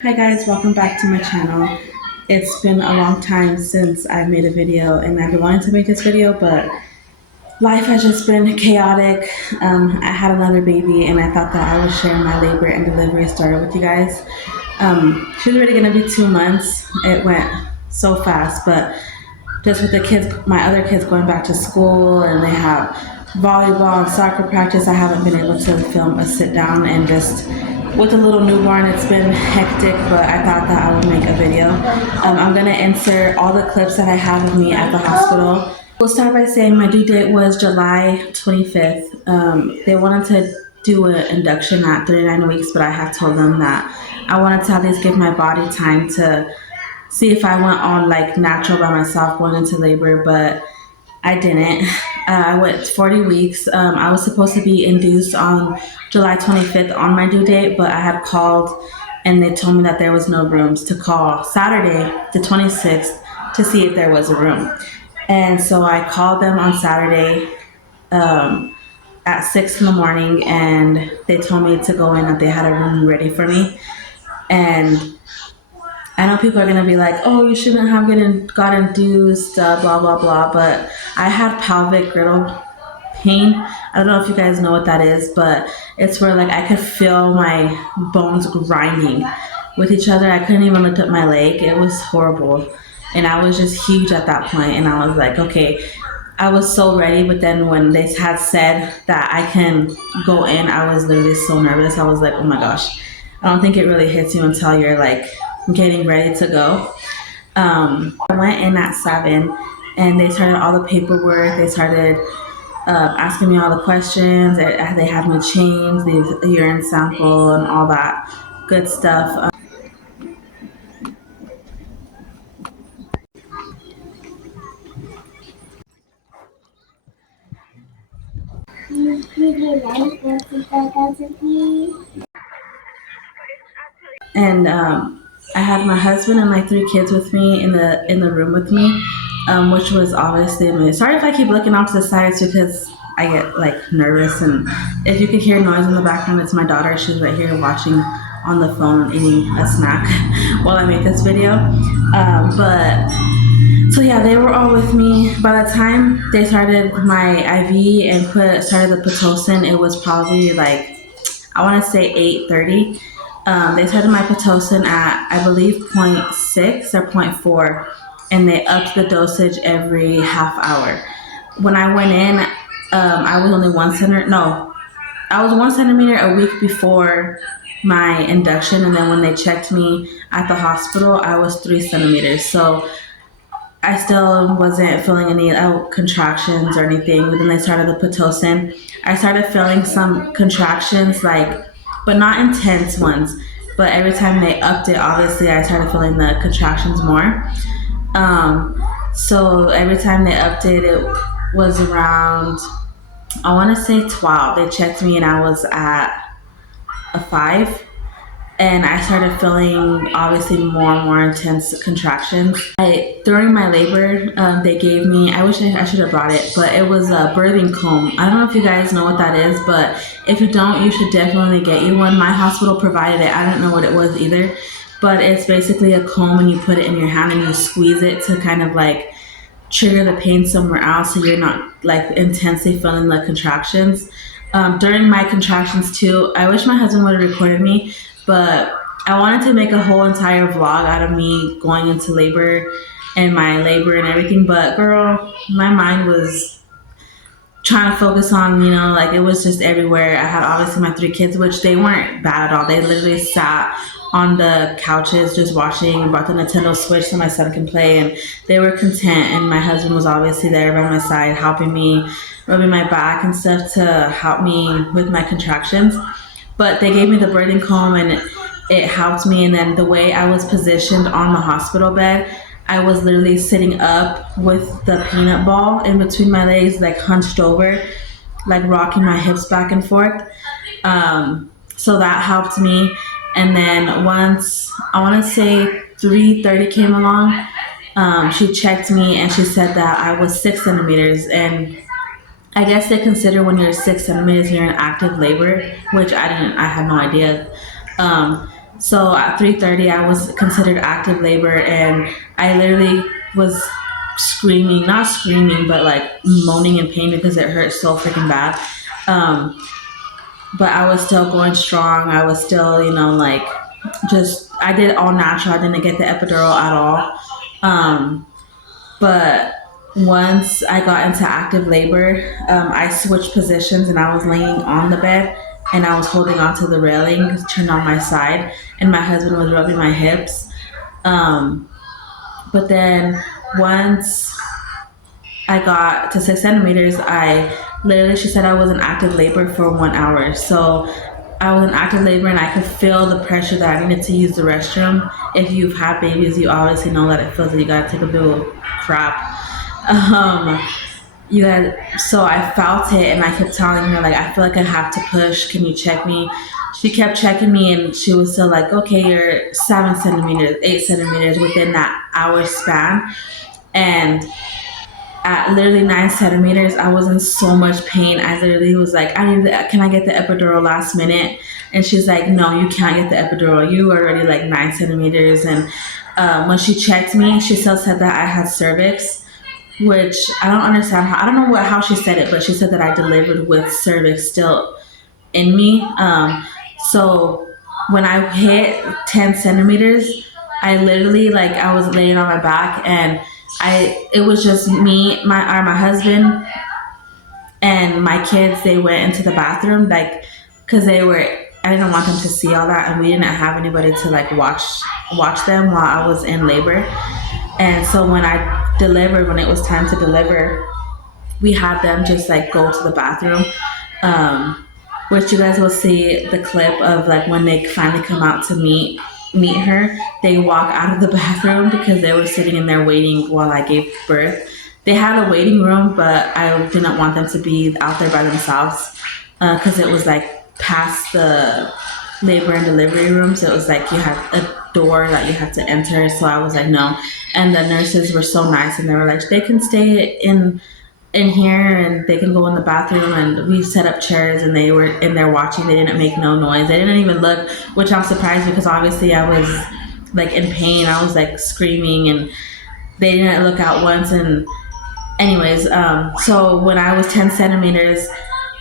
Hi guys, welcome back to my channel. It's been a long time since I've made a video and I've been wanting to make this video, but life has just been chaotic. I had another baby and I thought that I would share my labor and delivery story with you guys. She was already gonna be 2 months. It went so fast, but just with the kids, my other kids going back to school and they have volleyball and soccer practice, I haven't been able to film a sit down, and just with a little newborn, it's been hectic, but I thought that I would make a video. I'm gonna insert all the clips that I have of me at the hospital. We'll start by saying my due date was July 25th. They wanted to do an induction at 39 weeks, but I have told them that I wanted to at least give my body time to see if I went on like natural by myself going into labor, but I didn't. I went 40 weeks. I was supposed to be induced on July 25th on my due date, but I had called and they told me that there was no rooms, to call Saturday, the 26th, to see if there was a room. And so I called them on Saturday at 6 in the morning, and they told me to go in, that they had a room ready for me. And I know people are gonna be like, "Oh, you shouldn't have got induced, blah blah blah." But I had pelvic girdle pain. I don't know if you guys know what that is, but it's where like I could feel my bones grinding with each other. I couldn't even lift up my leg. It was horrible, and I was just huge at that point. And I was like, okay. I was so ready, but then when they had said that I can go in, I was literally so nervous. I was like, oh my gosh. I don't think it really hits you until you're like getting ready to go. I went in at 7 and they started all the paperwork. They started asking me all the questions. They had me change the urine sample and all that good stuff. And I had my husband and my 3 kids with me in the room with me, which was obviously amazing. Sorry if I keep looking off to the sides because I get like nervous, and if you could hear noise in the background, it's my daughter. She's right here watching on the phone eating a snack while I make this video. But so yeah, they were all with me. By the time they started my IV and started the pitocin, it was probably like, I want to say 8:30. They started my pitocin at, I believe, zero point 0.6 or zero point 0.4, and they upped the dosage every half hour. When I went in, I was only 1 centimeter. No, I was 1 centimeter a week before my induction, and then when they checked me at the hospital, I was 3 centimeters. So I still wasn't feeling any contractions or anything. But then they started the pitocin. I started feeling some contractions, like, but not intense ones. But every time they upped it, obviously, I started feeling the contractions more. So every time they upped it, it was around, I want to say 12. They checked me and I was at a 5, and I started feeling obviously more and more intense contractions. During my labor, they gave me, I wish I should have brought it, but it was a birthing comb. I don't know if you guys know what that is, but if you don't, you should definitely get you one. My hospital provided it. I don't know what it was either, but it's basically a comb and you put it in your hand and you squeeze it to kind of like trigger the pain somewhere else, so you're not like intensely feeling the contractions. During my contractions too, I wish my husband would have recorded me, but I wanted to make a whole entire vlog out of me going into labor and my labor and everything. But girl, my mind was trying to focus on, like it was just everywhere. I had obviously my 3 kids, which they weren't bad at all. They literally sat on the couches just watching and brought the Nintendo Switch so my son can play, and they were content. And my husband was obviously there by my side, helping me, rubbing my back and stuff to help me with my contractions. But they gave me the birthing comb and it helped me. And then the way I was positioned on the hospital bed, I was literally sitting up with the peanut ball in between my legs, like hunched over, like rocking my hips back and forth. So that helped me. And then once, I want to say 3:30 came along, she checked me and she said that I was 6 centimeters. And I guess they consider when you're 6 centimeters, you're in active labor, which I had no idea. So at 3:30, I was considered active labor, and I literally was screaming, not screaming, but like moaning in pain because it hurt so freaking bad. Um, but I was still going strong. I was still, like just, I did it all natural. I didn't get the epidural at all. But once I got into active labor, I switched positions and I was laying on the bed and I was holding onto the railing, turned on my side, and my husband was rubbing my hips. Um, but then once I got to 6 centimeters, she said I was in active labor for 1 hour. So I was in active labor and I could feel the pressure that I needed to use the restroom. If you've had babies, you obviously know that it feels like you gotta take a big old crap. Um, so I felt it and I kept telling her, like, I feel like I have to push. Can you check me? She kept checking me and she was still like, okay, you're 7 centimeters, 8 centimeters within that hour span. And at literally 9 centimeters, I was in so much pain. I literally was like, can I get the epidural last minute? And she's like, no, you can't get the epidural. You are already like 9 centimeters. And when she checked me, she still said that I had cervix, which I don't understand I don't know how she said it, but she said that I delivered with cervix still in me. So when I hit 10 centimeters, I literally, like, I was laying on my back and it was just me, my husband and my kids. They went into the bathroom, like, cause I didn't want them to see all that. And we didn't have anybody to like watch them while I was in labor. And so when it was time to deliver, we had them just like go to the bathroom. Which you guys will see the clip of, like, when they finally come out to meet her. They walk out of the bathroom because they were sitting in there waiting while I gave birth. They had a waiting room, but I didn't want them to be out there by themselves because it was like past the labor and delivery room. So it was like you had a door that you had to enter. So I was like, no. And the nurses were so nice and they were like, they can stay in here and they can go in the bathroom, and we set up chairs and they were in there watching. They didn't make no noise. They didn't even look, which I'm surprised because obviously I was like in pain. I was like screaming and they didn't look out once. And anyways, so when I was 10 centimeters,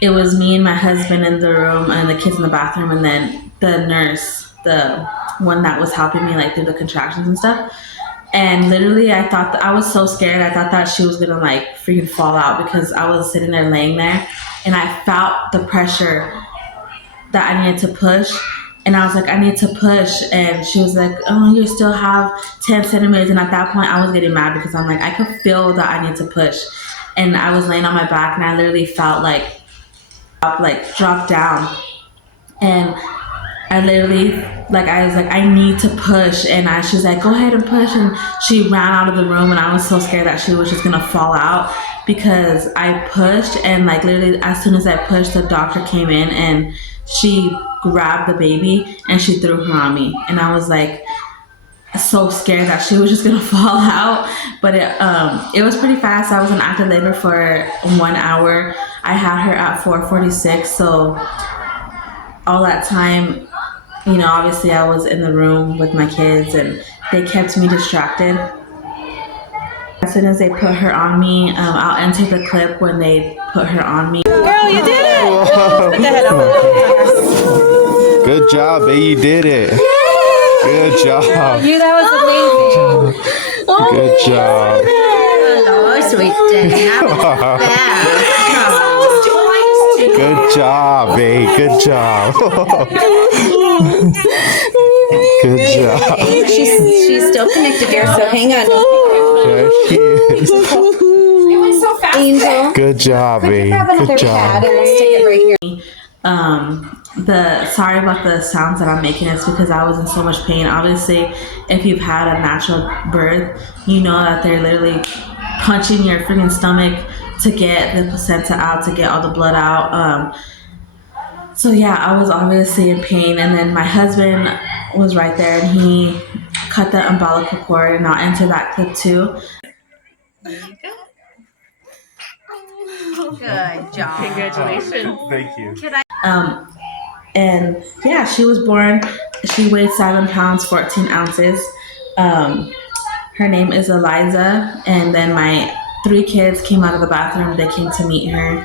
it was me and my husband in the room and the kids in the bathroom, and then the nurse, the one that was helping me like through the contractions and stuff. And literally, I was so scared. I thought that she was gonna like freaking fall out because I was sitting there laying there and I felt the pressure that I needed to push. And I was like, I need to push. And she was like, oh, you still have 10 centimeters. And at that point, I was getting mad because I'm like, I could feel that I need to push. And I was laying on my back and I literally felt like drop down. And I literally, like, I was like, I need to push. And she was like, go ahead and push. And she ran out of the room. And I was so scared that she was just going to fall out because I pushed. And, like, literally, as soon as I pushed, the doctor came in and she grabbed the baby and she threw her on me. And I was like, so scared that she was just going to fall out. But it was pretty fast. I was in active labor for 1 hour. I had her at 4:46. So all that time, obviously I was in the room with my kids and they kept me distracted. As soon as they put her on me, I'll enter the clip when they put her on me. Girl, you did it! Good job, babe, you did it. Good job. That was amazing. Good job. Oh, sweet Good job, babe. Good job. Good job. She's still connected here, so hang on. There she is. It went so fast. Angel. Good job, babe. Good job. Let's take it right here. Sorry about the sounds that I'm making. It's because I was in so much pain. Obviously, if you've had a natural birth, you know that they're literally punching your freaking stomach to get the placenta out, to get all the blood out. So yeah, I was obviously in pain, and then my husband was right there and he cut the umbilical cord, and I'll enter that clip too. Good job. Congratulations. Thank you. And yeah, she was born She weighed 7 pounds, 14 ounces. Her name is Eliza. And then my 3 kids came out of the bathroom. They came to meet her.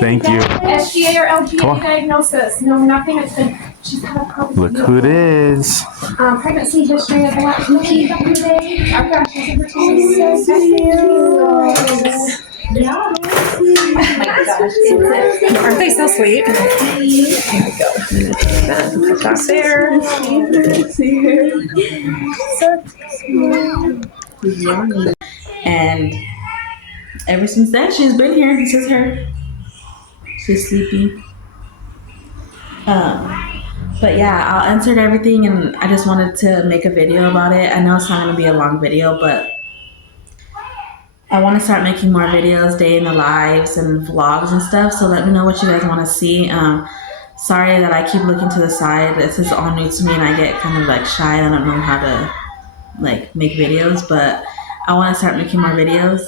Thank you. SGA or Come LGA on. diagnosis. No, nothing. It's been, she's had a problem. Look who it is. Pregnancy history of what? Cookie day. I've got she's a yeah. Oh my gosh. Aren't they so sweet? Here we go. Put that there. And ever since then, she's been here. This is her. She's sleeping. But yeah, I'll answer everything, and I just wanted to make a video about it. I know it's not going to be a long video, but I want to start making more videos, day in the lives and vlogs and stuff. So let me know what you guys want to see. Sorry that I keep looking to the side. This is all new to me, and I get kind of like shy. I don't know how to like make videos, but I want to start making more videos.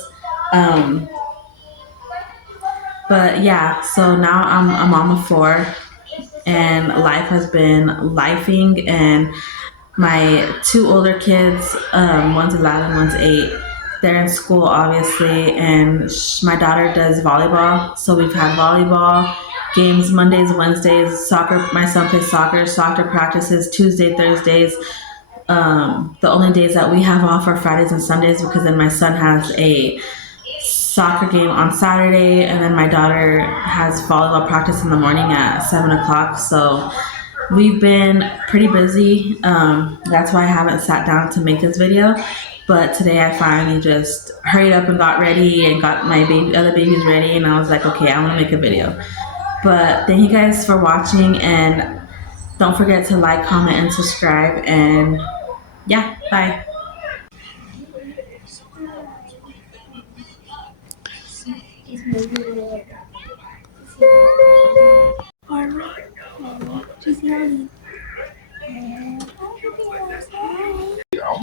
But yeah, so now I'm a mom of 4, and life has been lifing. And my 2 older kids, one's 11, one's 8. They're in school, obviously, and my daughter does volleyball. So we've had volleyball games Mondays, Wednesdays. Soccer. My son plays soccer. Soccer practices Tuesday, Thursdays. The only days that we have off are Fridays and Sundays, because then my son has a soccer game on Saturday, and then my daughter has volleyball practice in the morning at 7 o'clock. So we've been pretty busy. That's why I haven't sat down to make this video. But today I finally just hurried up and got ready and got my other babies ready, and I was like, okay, I'm gonna make a video. But thank you guys for watching, and don't forget to like, comment, and subscribe. And yeah, bye. Yeah.